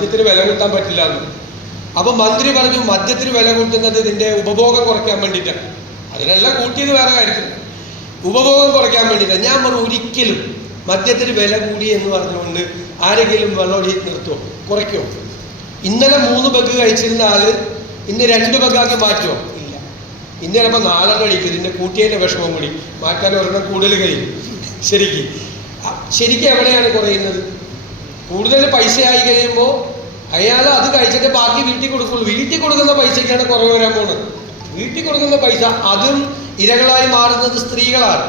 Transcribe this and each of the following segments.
മദ്യത്തിന് വില കൂട്ടാൻ പറ്റില്ല എന്ന് അപ്പൊ മന്ത്രി പറഞ്ഞു മദ്യത്തിന് വില കൂട്ടുന്നത് ഇതിന്റെ ഉപഭോഗം കുറയ്ക്കാൻ വേണ്ടിയിട്ടാണ് അതിനെല്ലാം കൂട്ടിയത് വേറെ കാര്യത്തിൽ ഉപഭോഗം കുറയ്ക്കാൻ വേണ്ടിയിട്ടാണ് ഞാൻ പറഞ്ഞു ഒരിക്കലും മദ്യത്തിന് വില കൂടി എന്ന് പറഞ്ഞുകൊണ്ട് ആരെങ്കിലും വെള്ളമൊടി നിർത്തുമോ കുറയ്ക്കുമോ ഇന്നലെ മൂന്ന് ബഗ് കഴിച്ചിരുന്ന ആൾ ഇന്ന് രണ്ട് ബഗ്ഗാക്കി മാറ്റുമോ ഇല്ല. ഇന്ന് ചിലപ്പോൾ നാലെണ്ണം കഴിക്കും ഇതിന്റെ കൂട്ടിയതിന്റെ വിഷമം കൂടി. മാറ്റാൻ ഒരെണ്ണം കൂടുതൽ കഴിയും. ശരിക്കും. ശരിക്കും എവിടെയാണ് കുറയുന്നത്? കൂടുതൽ ആയി കഴിയുമ്പോൾ അയാൾ അത് കഴിച്ചിട്ട് ബാക്കി വീട്ടിൽ കൊടുക്കുള്ളൂ വീട്ടിൽ കൊടുക്കുന്ന പൈസയ്ക്കാണ് കുറവ് വരാൻ പോകുന്നത് വീട്ടിൽ കൊടുക്കുന്ന പൈസ അതും ഇരകളായി മാറുന്നത് സ്ത്രീകളാണ്.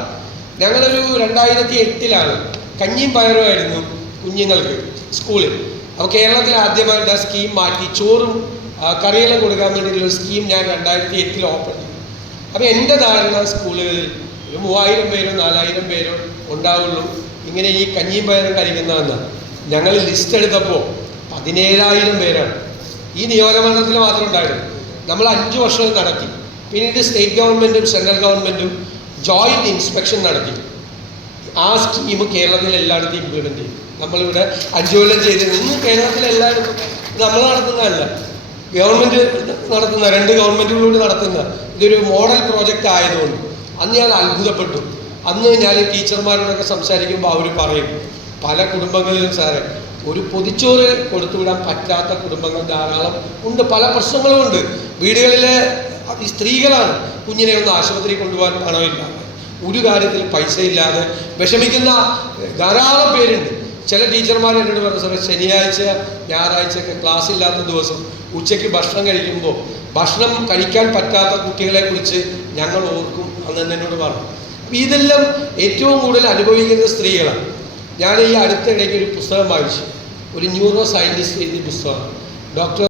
ഞങ്ങളൊരു രണ്ടായിരത്തി എട്ടിലാണ് കഞ്ഞിയും പയറുമായിരുന്നു കുഞ്ഞുങ്ങൾക്ക് സ്കൂളിൽ. അപ്പോൾ കേരളത്തിൽ ആദ്യമായിട്ട് ആ സ്കീം മാറ്റി. ചോറും കറിയെല്ലാം കൊടുക്കാൻ വേണ്ടിയിട്ടുള്ള സ്കീം ഞാൻ രണ്ടായിരത്തി എട്ടിൽ ഓപ്പൺ ചെയ്തു. അപ്പോൾ എന്റെ ധാരണ സ്കൂളുകളിൽ ഒരു മൂവായിരം പേരോ നാലായിരം പേരോ ഉണ്ടാവുള്ളൂ. ഇങ്ങനെ ഈ കഞ്ഞിയും പയറും കഴിക്കുന്നതെന്ന് ഞങ്ങൾ ലിസ്റ്റ് എടുത്തപ്പോൾ പതിനേഴായിരം പേരാണ്. ഈ നിയോജകമണ്ഡലത്തിൽ മാത്രം ഉണ്ടായിരുന്നു നമ്മൾ അഞ്ച് വർഷം നടത്തി. പിന്നീട് സ്റ്റേറ്റ് ഗവൺമെന്റും സെൻട്രൽ ഗവൺമെന്റും ജോയിന്റ് ഇൻസ്പെക്ഷൻ നടത്തി. ആ സ്കീം കേരളത്തിൽ എല്ലായിടത്തും ഇംപ്ലിമെന്റ് ചെയ്തു. നമ്മളിവിടെ അഞ്ചു കൊല്ലം ചെയ്തിരുന്നു. ഇന്ന് കേരളത്തിൽ എല്ലായിടത്തും നമ്മൾ നടത്തുന്നതല്ല ഗവൺമെന്റ് നടത്തുന്ന രണ്ട് ഗവൺമെന്റുകളോട് നടത്തുന്ന ഇതൊരു മോഡൽ പ്രോജക്റ്റ് ആയതുകൊണ്ട് അന്ന് ഞാൻ അത്ഭുതപ്പെട്ടു. അന്ന് ഞാൻ ടീച്ചർമാരോടൊക്കെ സംസാരിക്കുമ്പോൾ അവർ പറയും പല കുടുംബങ്ങളിലും സാറേ ഒരു പൊതിച്ചോറ് കൊടുത്തുവിടാൻ പറ്റാത്ത കുടുംബങ്ങൾ ധാരാളം ഉണ്ട്. പല പ്രശ്നങ്ങളും ഉണ്ട്. വീടുകളിലെ ഈ സ്ത്രീകളാണ് കുഞ്ഞിനെ ഒന്ന് ആശുപത്രി കൊണ്ടുപോകാൻ പണമില്ല ഒരു കാര്യത്തിൽ പൈസ ഇല്ലാതെ വിഷമിക്കുന്ന ധാരാളം പേരുണ്ട്. ചില ടീച്ചർമാർ എന്നോട് പറഞ്ഞു സാറേ ശനിയാഴ്ച ഞായറാഴ്ചയൊക്കെ ക്ലാസ് ഇല്ലാത്ത ദിവസം ഉച്ചയ്ക്ക് ഭക്ഷണം കഴിക്കുമ്പോൾ ഭക്ഷണം കഴിക്കാൻ പറ്റാത്ത കുട്ടികളെ കുറിച്ച് ഞങ്ങൾ ഓർക്കും അന്ന് എന്നോട് പറഞ്ഞു. അപ്പം ഇതെല്ലാം ഏറ്റവും കൂടുതൽ അനുഭവിക്കുന്ന സ്ത്രീകളാണ്. ഞാൻ ഈ അടുത്തിടയ്ക്ക് ഒരു പുസ്തകം വായിച്ചു. ഒരു ന്യൂറോ സയന്റിസ്റ്റ് എഴുതിയ പുസ്തകമാണ്. ഡോക്ടർ